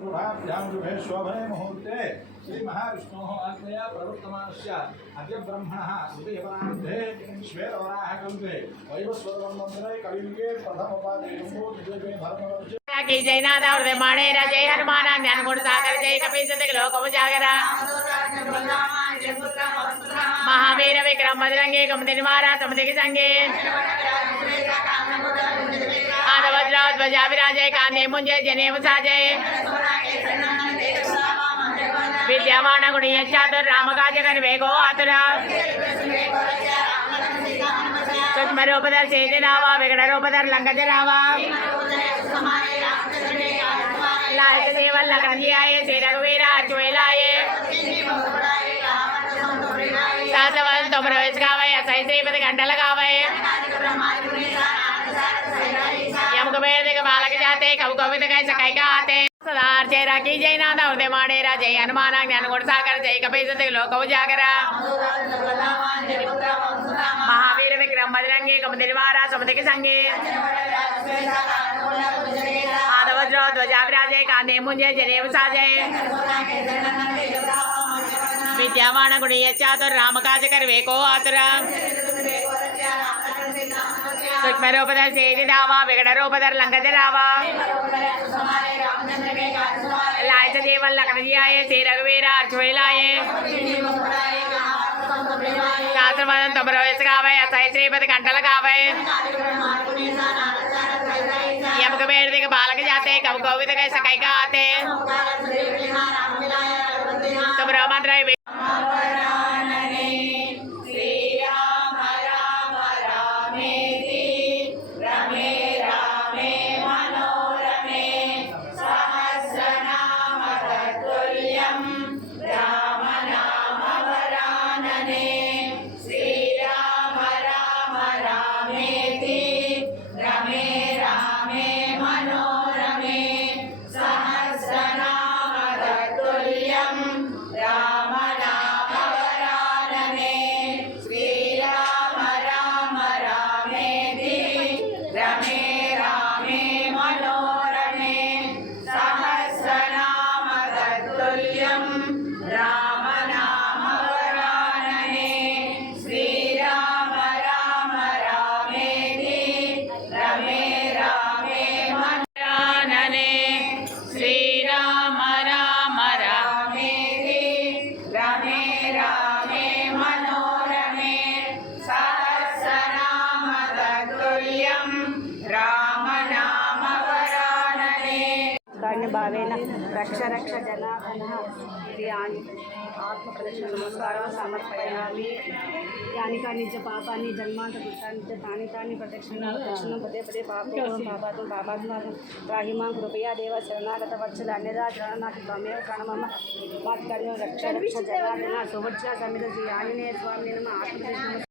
शोभने मुहूर्ते श्री महाविष्णोः आज्ञया प्रवर्तमानस्य अद्य ब्रह्मणः उदयपरार्धे श्वेतवराहकल्पे वैवस्वतमन्वन्तरे कलियुगे प्रथमोपादेशम्भूतद्वीपे धर्मवर्षे की जयनाथ हृदय माणेरा जय हनुमान ज्ञान गुण सागर जय कपीसते लोक उजागरा महावीर विक्रम बजरंगी कुमति निवारा समुद्र के संगे आदवज्र ध्वजा विराजय कांधे मुंजे जनेऊ साजय विद्यावान गुणीय चातुर राम काज कर वेगो आतुर सूक्ष्म रूपधर चेत रावा विकट रूपधर लंक रावा लाल देवल लखन जी आये श्री रघुवीर अर्जुन लाये सातवन तुम रोज गावे असई श्रीपति घंटा लगावे यम कुबेर दिग बालक जाते कब कवित कह सकाई का आते सदार चेरा की जय नाथ हृदय माणेरा जय हनुमान ज्ञान गुण सागर जय कपीसते लोक उजागरा महावीर विक्रम बजरंगी कुमति निवारा समुद्र के संगे आदवज्र ध्वजा विराजय कांधे मुंजे जनेऊ साजय विद्यावान गुणीय चातुर राम काज कर वेको आतुर सूक्ष्म रूपधर चेति रावा विकट रूपधर लंक रावा लायत देवल लखन जी आये श्री रघुवीर अर्जुन लाये शास्त्रवदन तुम रोज गावे असई श्रीपति घंटा लगावे यम कुबेर दिग बालक जाते कब कवित कह सकाई का आते तुम मंत्र भावेन रक्ष रक्ष जनार्दन प्रियाणि आत्मप्रदर्शन नमस्कारं समर्पयामि यानि कानि च पापानि जन्मान्तकृतानि च तानि तानि प्रदक्षिणं पदे पदे पापात्मानं त्राहि मां कृपया देव शरणागतवत्सल अन्यदा शरणनाथि त्वमेव शरणमम मात्कर्म रक्ष रक्ष जनार्दन सुवज्र समित श्री आञ्जनेय स्वामिने नमः आत्मप्रदर्शन